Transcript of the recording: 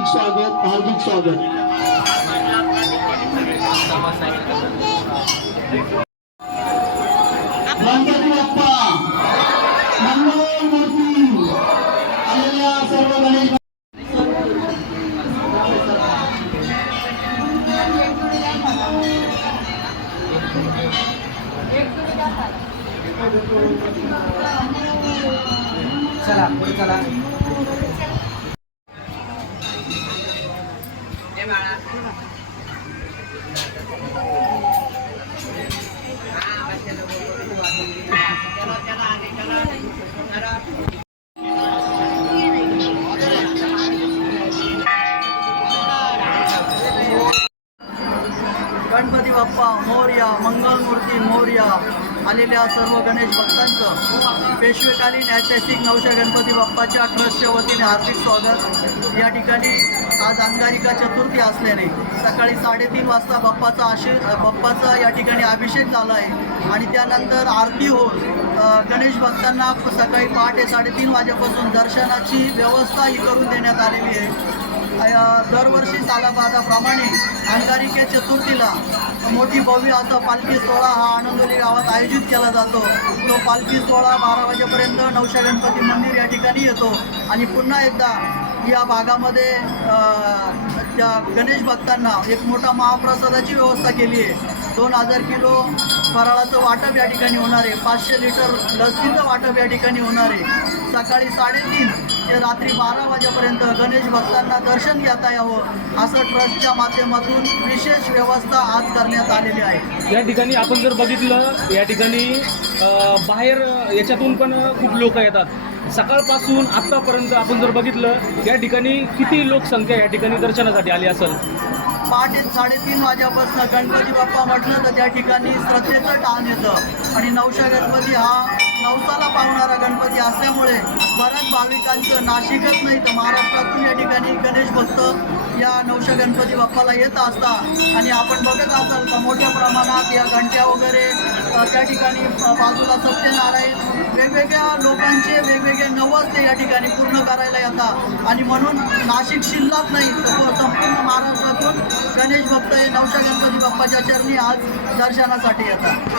हार्दिक स्वागत हार्दिक स्वागत. गणपती बाप्पा मंगळ मूर्ती आलेल्या सर्व गणेश चला पुढे चला. मंगलमूर्ती मोर्या आलेल्या सर्व गणेश भक्तांचं पेशवेकालीन ऐतिहासिक नवशा गणपती बाप्पाच्या ट्रस्टच्या वतीने हार्दिक स्वागत. या ठिकाणी आज अंगारिका चतुर्थी असल्याने सकाळी साडेतीन वाजता बाप्पाचा आशे बाप्पाचा या ठिकाणी अभिषेक झाला आहे. आणि त्यानंतर आरती होऊन गणेश भक्तांना सकाळी पहाटे साडेतीन वाजेपासून दर्शनाची व्यवस्थाही करून देण्यात आलेली आहे. दरवर्षी सालाबादाप्रमाणे अंगारिके चतुर्थीला मोठी भव्य असा पालखी सोहळा हा आनंदोली गावात आयोजित केला जातो. तो पालखी सोहळा बारा वाजेपर्यंत नवशा गणपती मंदिर या ठिकाणी येतो. आणि पुन्हा एकदा या भागामध्ये त्या गणेश भक्तांना एक मोठा महाप्रसादाची व्यवस्था केली आहे. दोन हजार किलो फराळाचं वाटप या ठिकाणी होणार आहे. पाचशे लिटर लसीचं वाटप या ठिकाणी होणार आहे. सकाळी साडेतीन ते रात्री बारा वाजेपर्यंत गणेश भक्तांना दर्शन घेता यावं असं ट्रस्टच्या माध्यमातून विशेष व्यवस्था आज करण्यात आलेली आहे. या ठिकाणी आपण जर बघितलं या ठिकाणी बाहेर याच्यातून पण खूप लोक येतात. सकाळपासून आत्तापर्यंत आपण जर बघितलं या ठिकाणी किती लोकसंख्या या ठिकाणी दर्शनासाठी आली असेल? पहाटे साडेतीन वाजेपासून गणपती बाप्पा म्हटलं तर त्या ठिकाणी श्रद्धेचं टाण येतं. आणि नवशा गणपती हा नवसाला पावणारा गणपती असल्यामुळे बऱ्याच भाविकांचं नाशिकच नाही तर महाराष्ट्रातून या ठिकाणी गणेश भक्त या नवशा गणपती बाप्पाला येत असता. आणि आपण बघत असाल तर मोठ्या प्रमाणात या घंट्या वगैरे त्या ठिकाणी बाजूला सत्यनारायण वेगवेगळ्या लोकांचे वेगवेगळे ते या ठिकाणी पूर्ण करायला येतात. आणि म्हणून नाशिक शिल्लक नाही तर संपूर्ण महाराष्ट्रातून गणेश भक्त हे नवशा गणपती बाप्पाच्या चरणी आज दर्शनासाठी येतात.